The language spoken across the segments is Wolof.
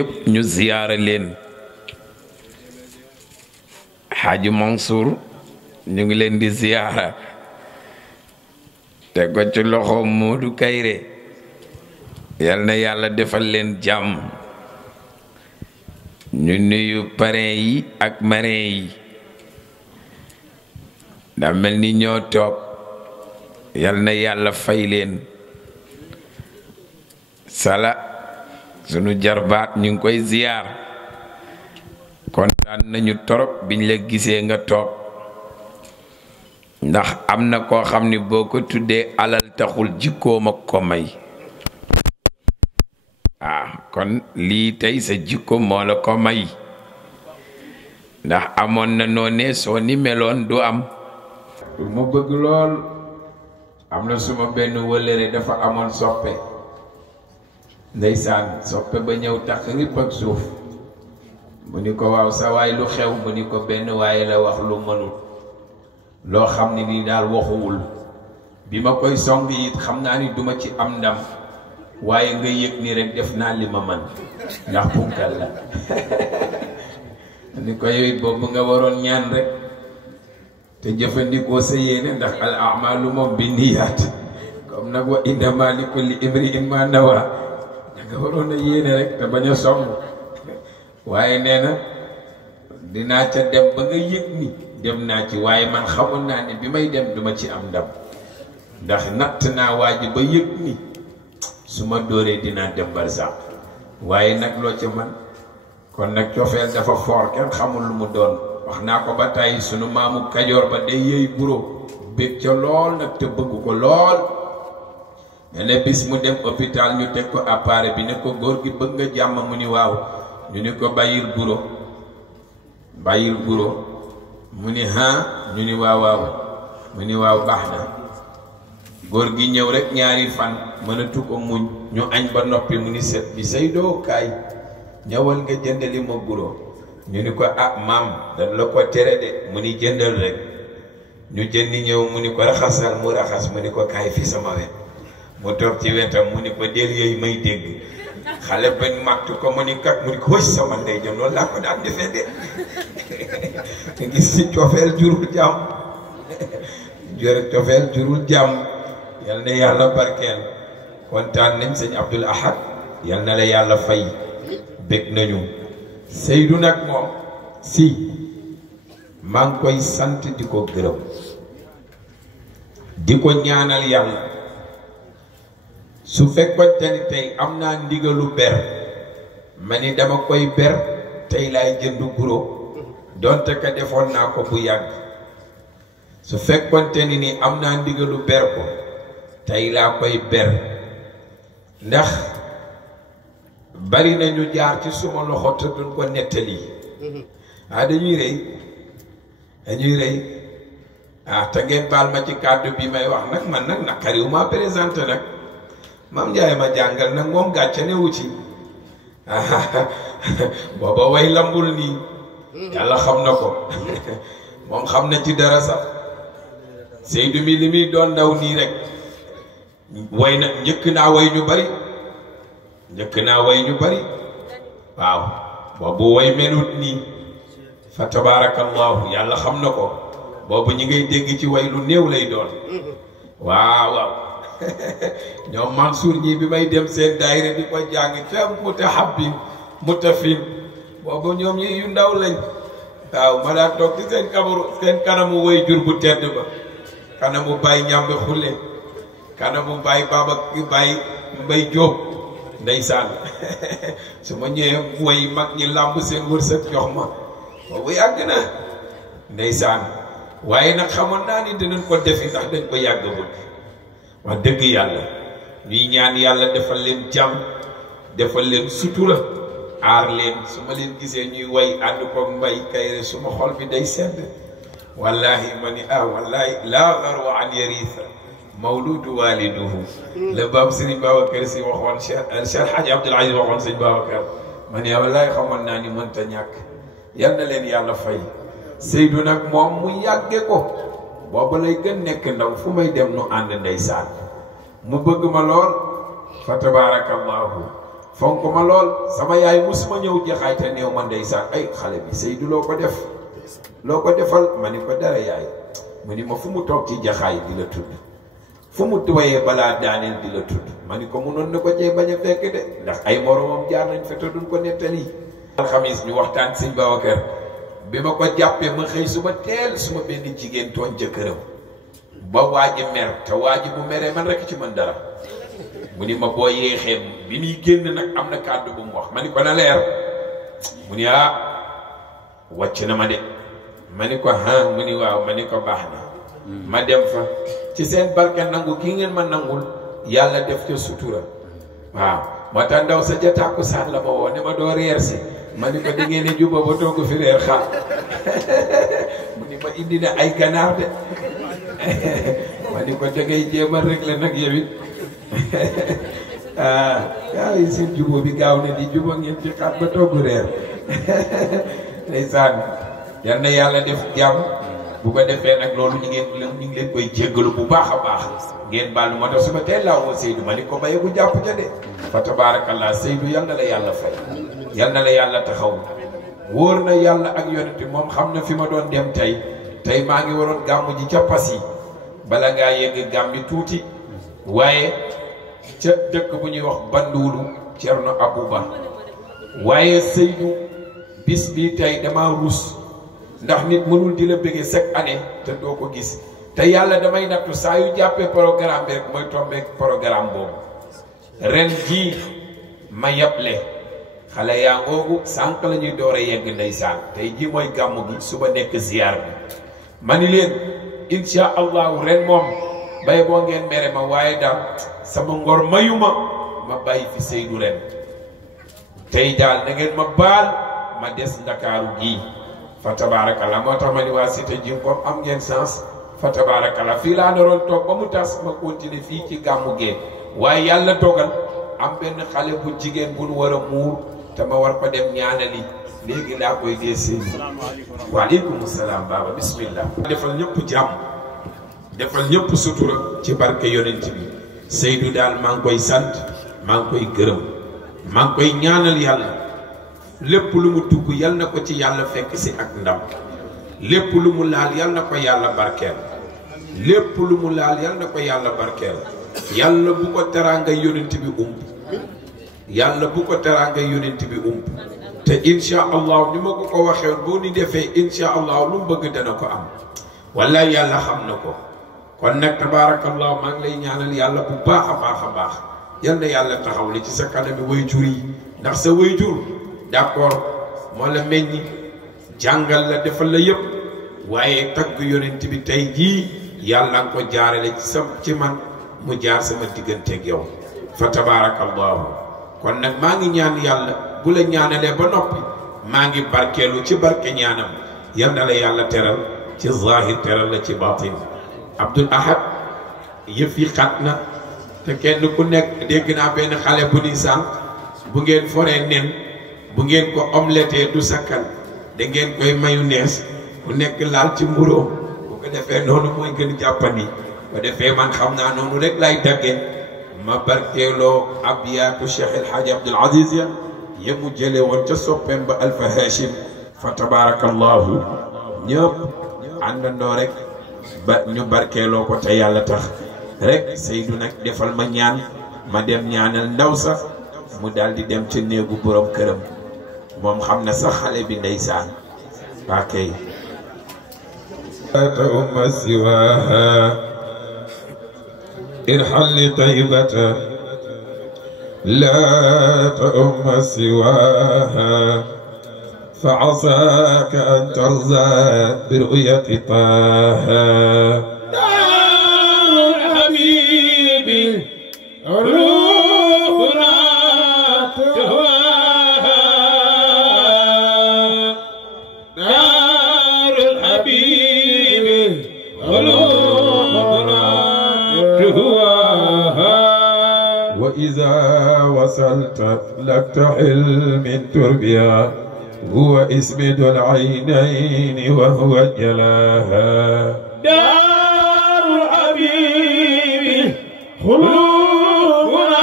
yëpp ñu ziyaara leen Xaaji Mansour ñu ngi leen di ziyaara te ko ci loxo Moodu Kayre yal na yàlla defal leen jàmm ñu nuyu parrain yi ak marraine yi da mel ni ñoo toog yal na yàlla fay leen sala sunu jarbaat ñu ngi koy ziyaar kontaan nañu torop biñ la gisee nga toog ndax am na koo xam ni boo ko tuddee alal taxul jikkoom ak ko may kon lii tey sa jikko moo la ko may ndax amoon na noone soo ni meloon du am mu bëgg lool am na suma benn wëllëre dafa amoon soppe ndeysaan soppe ba ñëw tax ripp ak suuf mu ni ko waaw sa waay lu xew mu ni ko benn waaye la wax lu mënul loo xam ni nii daal waxuwul bi ma koy song it xam naa ni duma ci am ndam waaye nga yëg ni rek def naa li ma man ndax punkal la ni ko yow it boobu nga waroon ñaan rek te jëfandikoo sa yéene ndax al a'malu moom bi niyaat comme nag wa innamaa li kulli imri'in maa nawaa nga waroon a yéene rek te bañ a song waaye nee na dinaa ca dem ba nga yëg ni dem naa ci waaye man xamoon naa ni bi may dem duma ci am ndam ndax natt naa waa ji ba yëg ni su ma dóoree dinaa dem barsàq waaye nag loo ca man kon nag cofeel dafa foor kenn xamul lu mu doon wax naa ko ba tey sunu maamu Kajoor ba day yëy buro bég ca lool nag te bëgg ko lool ne bis mu dem hôpital ñu teg ko appareil bi ne ko góor gi bëgg nga jàmm mu ni waaw ñu ni ko bàyyil buro mu ni ñu ni waaw mu ni waaw baax na góor gi ñëw rek ñaari fan mënatu ko muñ ñu añ ba noppi mu ni set bi Seydou kaay ñëwal nga jëndali ma buro ñu ni ko maam dañ la ko tere de mu ni jëndal rek ñu jëndi ñëw mu ni ko raxasal mu raxas mu ni ko kaay fi sama wet mu toog ci wetam mu ni ko del yooyu may dégg xale bañ màttu ko mu ni kat mu ni ko wëcc sama ndey jëm loolu laa ko daan defee de nga gis si cofeel jurul jàmm cofeel jurul jàmm yal na yàlla barkeel kontaan nañ sëñ Abdul Ahad yal na la yàlla fay bég nañu Seydou nag moom si maa ngi koy sant di ko gërëm di ko ñaanal yàlla su fekkoon te ni tey am naa ndigalu ber ma ni dama koy ber tey laay jënd guro donte ka defoon naa ko bu yàgg su fekkoon te ni am naa ndigalu ber ko tey laa koy ber ndax bari nañu jaar ci suma loxo te duñ ko nettali dañuy rëy te ngeen baal ma ci kàddu bi may wax nag man nag naqariw maa présenté nag Mame Ndiaye ma jàngal nag moom gàcce ne wu ci booba way lambul nii yàlla xam na ko moom xam na ci dara sax Seydou mi li muy doon ndaw nii rek way na njëkk naa way ñu bari waaw boobu way melut nii fa tabarakallahu yàlla xam na ko boobu ñi ngay dégg ci way lu néew lay doon waaw ñoom Mansour ñii bi may dem seen daayira di ko jàng ca mutahabbin mutafin boobu ñoom ñi yu ndaw lañ waaw ma daan toog ci seen kanamu way jur bu tedd ba kanamu Baye Ñambe Xulle kanamu Baye Baba Baye Mbay Jóob ndeysaan su ma ñëwee way mag ñi làmb seen wërsëg jox ma boobu yàgg na ndeysaan waaye nag xamoon naa ni dinañ ko defi ndax dañ ko yàgg bëgg wax dëgg yàlla ñuy ñaan yàlla defal leen jàmm defal leen sutura aar leen su ma leen gisee ñuy way ànd ko Mbay Kayre suma xol bi day sedd wallahi ma ni wallahi laa garwa an yarisa mawludu waliduhu la baab Sëriñ Babacar Si waxoon Cheikh Hadji Abdoul Aziz waxoon Sëriñ Babacar ma ni wallahi xamoon naa ni mënta ñàkk yal na leen yàlla fay Seydou nag moom mu yàgge ko booba lay gën nekk ndaw fu may dem nu ànd ndeysaan mu bëgg ma lool fa tabarakallahu fonk ma lool sama yaay musuma ñëw jaxaay te néew ma ndeysaan ay xale bi Seydou loo ko def loo ko defal ma ni ko dara yaay mu ni ma fu mu toog ci jaxaay di la tudd fu mu tuwayee balaa daaneel di la tudd ma ni ko munoon na ko cee bañ a fekk de ndax ay moromam jaar nañ fa te duñ ko nettali. alxamis ñu waxtaan sëñ Babacar bi ma ko jàppee ma xëy suba teel suma benn jigéen tooñ ca këram ba waaji mer te waaji bu meree man rek ci mën dara mu ni ma boo yeexee bi muy génn nag am na kàddu bu mu wax ma ni ko na leer mu ni wàcc na ma de ma ni ko mu ni waaw ma ni ko baax na ma dem fa ci seen barke nangu kii ngeen ma nangul yàlla def ca sutura waaw moo tax ndaw sa ja tàkkusaan la ma woo ne ma doo reer si ma ni ko da ngeen a juba ba togg fi reer xaar mu ni ma indi na ay ganaar de ma ni ko da ngay jéem a régler nag yow it yi seen jubóo bi gaaw na di juba ngeen ci xaar ba togg reer ndeysaan yal na yàlla def jàmm bu ko defee nag loolu ñu ngi leen koy jéggalu bu baax a baax ngeen baal moo tax suba teel laa woo Seydou ma ni ko baye bu jàpp ca de fa tabaarakallah Seydou yal na la yàlla fay yal na la yàlla taxaw wóor na yàlla ak yonent moom xam na fi ma doon dem tey maa ngi waroon gàmmu ji ca Passy bala ngaa yegg gàmmi tuuti waaye ca dëkk bu ñuy wax Banduulu Cerno Abouba waaye Seydou bis bi tey dama rus ndax nit mënul di la bëggee chaque année te doo ko gis te yàlla damay nattu saa yu jàppee programme bi rek mooy tombé programme boobu ren jii ma yable xale yaa ngoogu sànq la ñuy door a yegg ndeysaan tey jii mooy gàmmu gi suba nekk ziar bi ma ni leen insha allahu ren moom bay boo ngeen mere ma waaye daal sama ngor mayuma ma bàyyi fi Seydou ren tey daal na ngeen ma baal ma des Ndakaaru gii fa tabarakallah moo tax ma ni waa cité ji comme am ngeen sens fa tabarakallah fii laa naroon toog ba mu tas ma continuer fii ci gàmmu gee waaye yàlla dogal am benn xale bu jigéen bu nu war a muur te ma war ko dem ñaanali léegi laa koy dee seen waaleykum salaam baaba bismillah defal ñëpp jàmm defal ñëpp sutura ci barke yonent bi Seydou daal maa ngi koy sant maa ngi koy gërëm maa ngi koy ñaanal yàlla lépp lu mu dugg yal na ko ci yàlla fekk si ak ndam lépp lu mu laal yal na ko yàlla barkeel lépp lu mu laal yal na ko yàlla barkeel yàlla bu ko teraanga yonent bi yàlla bu ko teraanga yonent bi te insha allah ni ma ko waxee boo ni defee insha allah lu mu bëgg dana ko am wallaay yàlla xam na ko kon nag tabaarakallah maa ngi lay ñaanal yàlla bu baax a baax a baax yal na yàlla taxaw li ci sa kanami wayjur yi ndax sa wayjur d'accord moo la meññi jàngal la defal la yëpp waaye tagg yonent bi tey jii yàlla nga ko jaarale ci man mu jaar sama digganteeg yow fa tabaarakallahu kon nag maa ngi ñaan yàlla bu la ñaanalee ba noppi maa ngi barkeelu ci barke ñaanam yal na la yàlla teral ci zahir teral la ci batin Abdul Ahad yëf yi xat na te kenn ku nekk dégg naa benn xale bu ni sànq bu ngeen foree nen bu ngeen ko omelette du sakkan da ngeen koy mayonnaise ku nekk laal ci mburóom bu ko defee noonu mooy gën jàppandi bu defee man xam naa noonu rek lay dagge ma barkeeloo abiyaatu Cheikh El Hadj Abdoul Aziz ya yemu jële woon ca soppeem ba Alfa Hachim fa tabarakallahu ñëpp àndandoo rek ba ñu barkeeloo ko te yàlla tax rek Seydou nag defal ma ñaan ma dem ñaanal ndaw sax mu daal di dem ci néegu borom këram moom xam na sax xale bi ndeysaan akay umma siwaha irhal li taybata la umma siwaha fa asaka an tarza bi ru'yati taha darul habibi وإذا وصلت لك تحل من تربيا هو اسمد العينين وهو جلاها دار الحبيب خلوقنا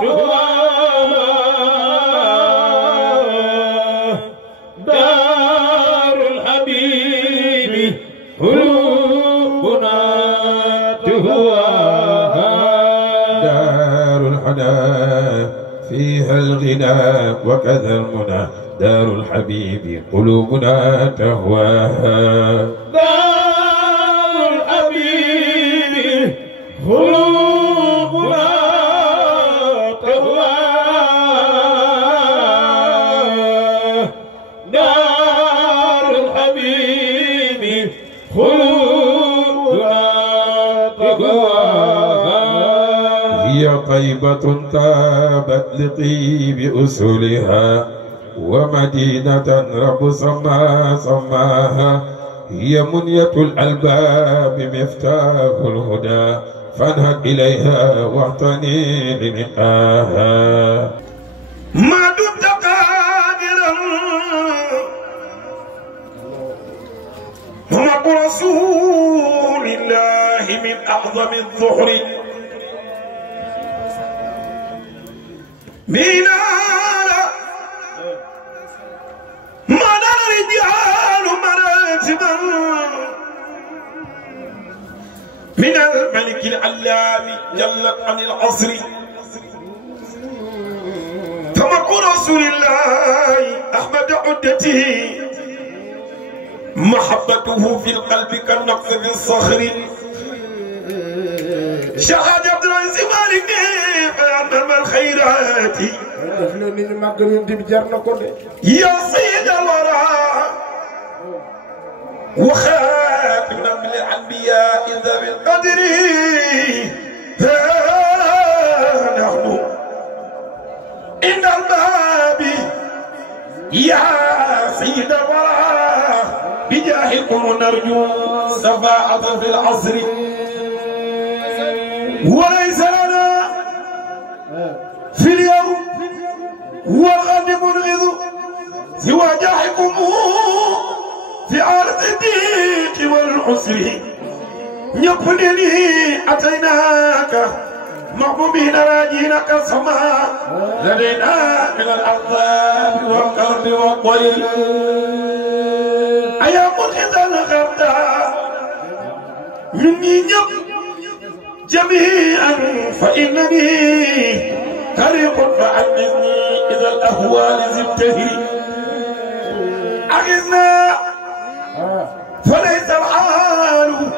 تهواها بنا وكذا المنى دار الحبيب قلوبنا تهواها دار الحبيب قلوبنا تهواها دار الحبيب قلوبنا تهواها هي طيبة تابت لطيب أسلها ومدينة رب سماها هي منية الألباب مفتاح الهدى فانهد إليها واعتني لنقاها ما دمت قادرا محمد رسول الله من أعظم الظهر مينانا من الرجال مراتبا من الملك العلام جلت عن العصر فمرء رسول الله أحمد عدته محبته في القلب كالنقص في الصخر شهد عبد العزيز مالك فيعمل الخيرات يا سيد الورى وخاتمنا من الأنبياء ذوي القدر نحن إن الباب يا سيد الورى بجاهكم نرجو شفاعة في العصر وليس لنا في اليوم والغد منغذ سوى جاحكم في عارض الضيق والعسر يقبلني أتيناك مغمومين راجينك السماء لدينا من العذاب والكرب والضيل أيا منقذ الغرداء مني جميعا فإنني طريق فعنني إذا الأهوال زبته أخذنا فليس الحال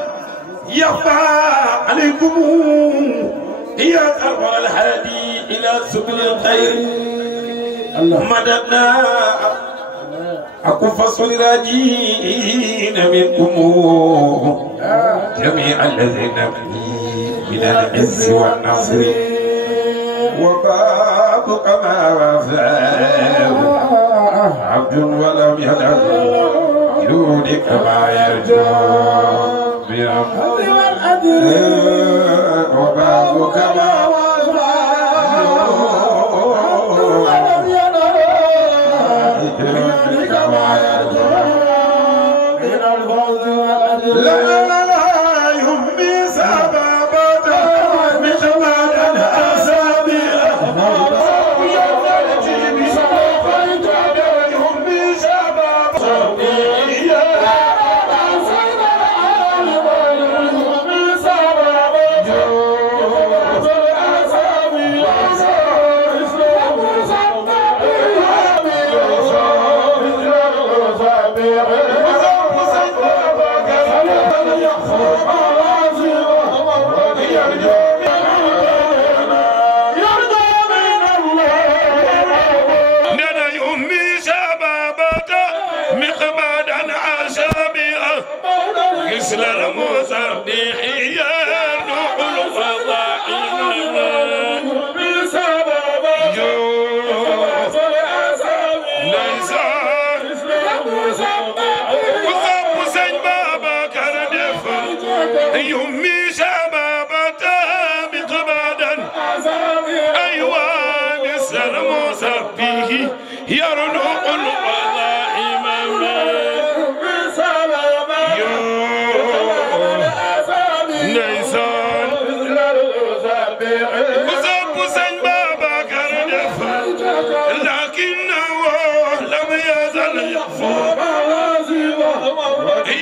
يخفى عليكم هي أرفع الهادي إلى سبل الخير مددنا أكف الراجين منكم جميع الذين من العز والنصر وبابك ما وفاه عبد ولم يدع جودك ما يرجو برحمة وبابك ما وفاه ولم يدع جودك ما يرجو من الفوز والأجر لا لا لا يهمي سبابته بجمال الأسامي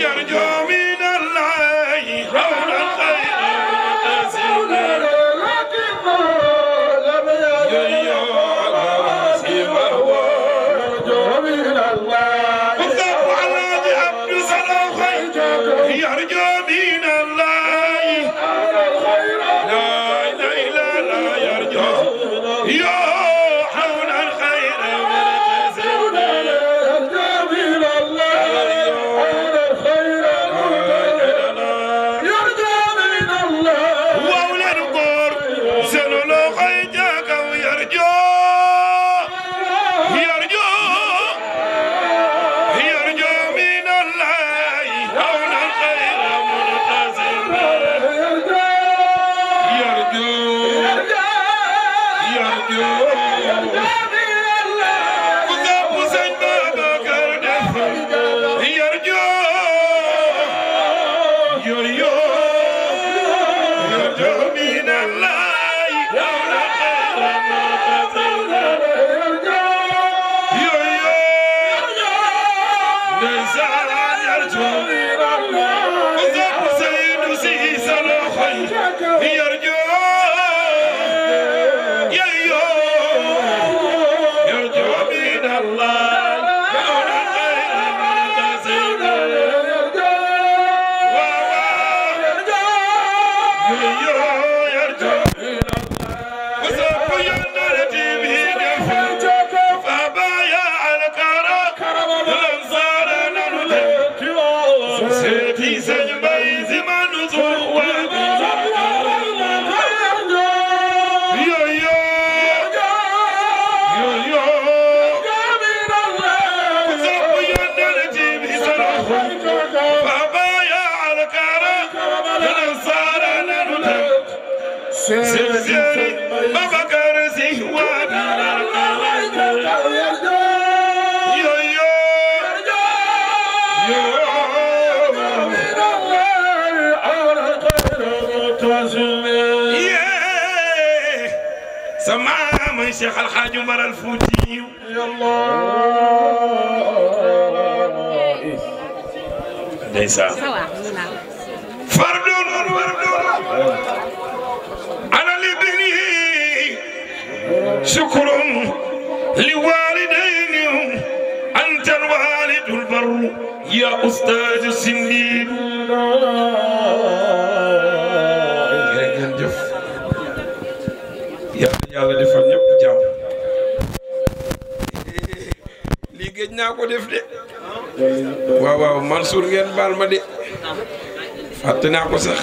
يرجو من الله حول الخير يرجو من الله لا إله إلا لا يرجو يا حول الخير مرتزق يرجو من الله حول الخير يرجو من الله وأولى القر سلوا خيجك ويرجو سمع شيخ الحاج عمر الفوتي يا الله ليس فرد على لبنه شكر لوالدين أنت الوالد البر يا أستاذ السنديد yàlla defal ñëpp jàmm lii géej naa ko def de waaw waaw Mansour ngeen baal ma de fàtte naa ko sax